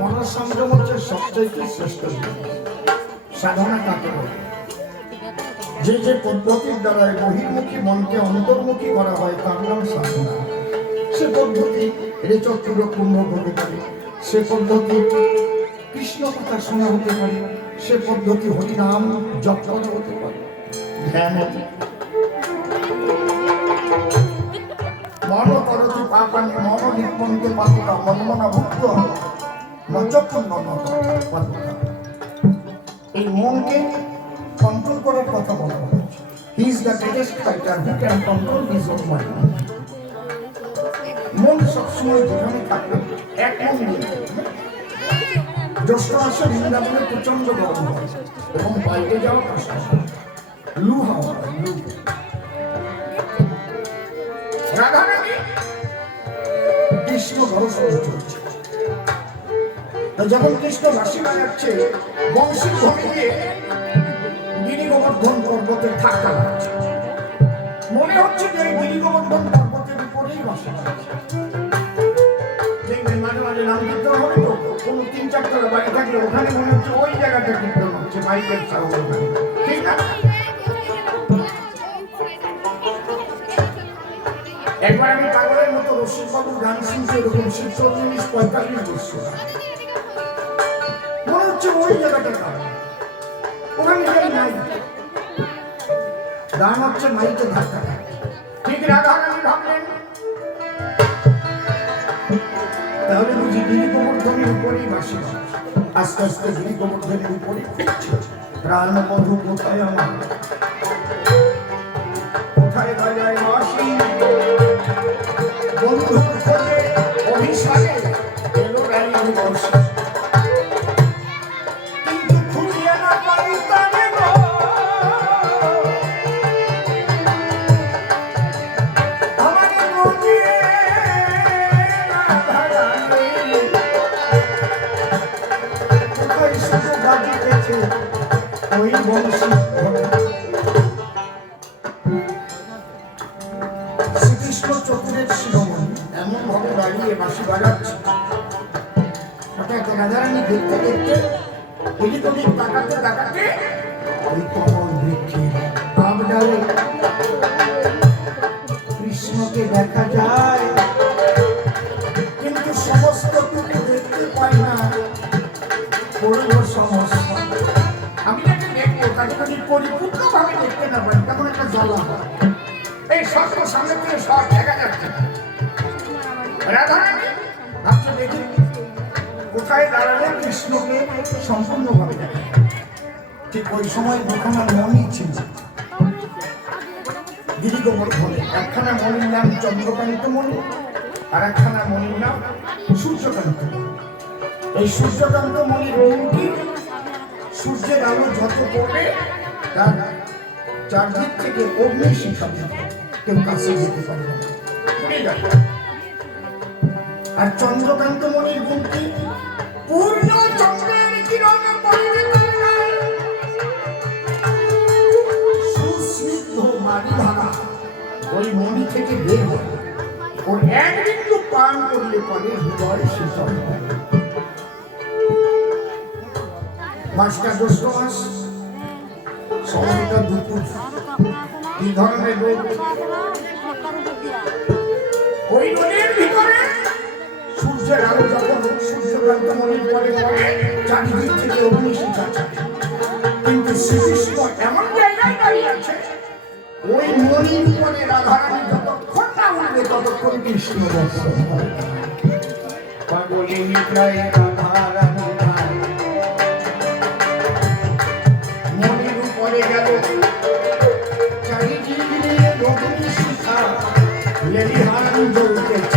মনঃসংযম হচ্ছে সবচেয়ে শ্রেষ্ঠ সাধনা কাকে বলে? যে যে পদ্ধতির দ্বারা বহির্মুখী মনকে অন্তর্মুখী করা হয় তার নাম সাধনা। সে পদ্ধতি রেচক্র কুম্ভ হতে পারে, সে পদ্ধতি কৃষ্ণ কথা শোনা হতে পারে, সে পদ্ধতি হরিনাম জপ করা হতে পারে, ধ্যান হতে পারে। মন করতি পাপানি মন নির্মন্তে পাতুকা মনমনা ভুক্ত নচপন্ন পাতুকা। এই মনকে কন্ট্রোল করার কথা বলা হচ্ছে। He is the greatest fighter who can control his own mind. মন সবসময় যেখানে থাকবে এক মন নিয়ে জ্যৈষ্ঠ মাসে বৃন্দাবনে প্রচন্ড গরম হয় এবং বাইরে যাওয়া কষ্ট হয়, লু হাওয়া লু। রাধারানী কৃষ্ণ ধরস্বর চলছে, যখন কৃষ্ণ বাঁশি বাজাচ্ছে বংশী ভূমি দিয়ে গিরি গোবর্ধন পর্বতের ধাক্কা লাগছে। মনে হচ্ছে যে গিরি গোবর্ধন পর্বতের উপরেই বাঁশি বাজাচ্ছে। দেখবেন মাঝে মাঝে নাম কীর্তন হবে তো, কোনো ৩-৪ বাড়ি থাকলে ওখানে মনে হচ্ছে ওই জায়গাটা কীর্তন হচ্ছে, মাইকের সাউন্ড, ঠিক না? একবার আমি পাগলের মতো রসিক বাবুর গান শুনছি, এরকম ৪০-৪৫ বছর মনে হচ্ছে ওই জায়গাটা গান, ওখানে যাই নাই, গান হচ্ছে মাইকে ধাক্কা। ঠিক রাধারানী ভাবলেন তাহলে বুঝি গিরি গোবর্ধনের উপরেই বাসি। আস্তে আস্তে গিরি গোবর্ধনের উপরে প্রাণ বধূ কোথায় আমার, কোথায় বাজায় বাঁশি, বন্ধুর খোঁজে অভিসারে এলো রানী বর্ষি। কিন্তু খুঁজিয়ে না পাই তারে গো, আমার মনে রাধারানী কোথায় শুধু বাজিতেছে ওই বংশী। শ্রীকৃষ্ণ চতুরের শিরোমণি এমন ভাবে দাঁড়িয়ে বাঁশি বাজাচ্ছে, হঠাৎ রাধারানী দেখতে দেখতে এদিক ওদিক তাকাতে তাকাতে ওই কমল বৃক্ষের আম ডালে কৃষ্ণকে দেখা যায়, কিন্তু সমস্ত টুকু দেখতে পায় না, পড়ল সমস্যা। আমি যাকে দেখবো তাকে যদি পরিপূর্ণ ভাবে দেখতে না পাই তেমন একটা জ্বালা হয়। এই শস্ত্র সামনে থেকে সব দেখা যাচ্ছে। রাধারানী ভাবছে দেখি কোথায় দাঁড়ালে কৃষ্ণকে সম্পূর্ণভাবে দেখা। ঠিক ওই সময় দুখানা মণি ছিল গিরি গোবর্ধনে। একখানা মণির নাম চন্দ্রকান্ত মণি, আর একখানা মণির নাম সূর্যকান্ত মণি। এই সূর্যকান্ত মণির রূপটি সূর্যের আলো যত পড়বে তার চারদিক থেকে অগ্নি শিখা কেউ কাছে যেতে পারবে না। আর চন্দ্রকান্ত মণির গুণটি পূর্ণ চন্দ্রের কিরণ পড়বে তার গায়ে, সুস্নিগ্ধ মারিধারা ওই মণি থেকে বের হয়, ওর এক বিন্দু পান করলে পরে হৃদয় শীতল হয়। মাসটা জ্যৈষ্ঠ মাস, সময়টা দুপুর, এই ধরনের রোদ। ওই রোদের ভিতরে সূর্যের আলো যখন সূর্যকান্ত মণির পরে পড়ে চারিদিক থেকে অগ্নি শিখা থাকে, কিন্তু শ্রীকৃষ্ণ এমন জায়গায় দাঁড়িয়ে আছে ওই মণির উপরে রাধারানী যতক্ষণ না উঠবে ততক্ষণ কৃষ্ণ দর্শন হয়। পাগলে নিদ্রায় রাধারানী মণির উপরে গেল, চারিদিক দিয়ে অগ্নি শিখা লেলিহান জ্বলতেছে।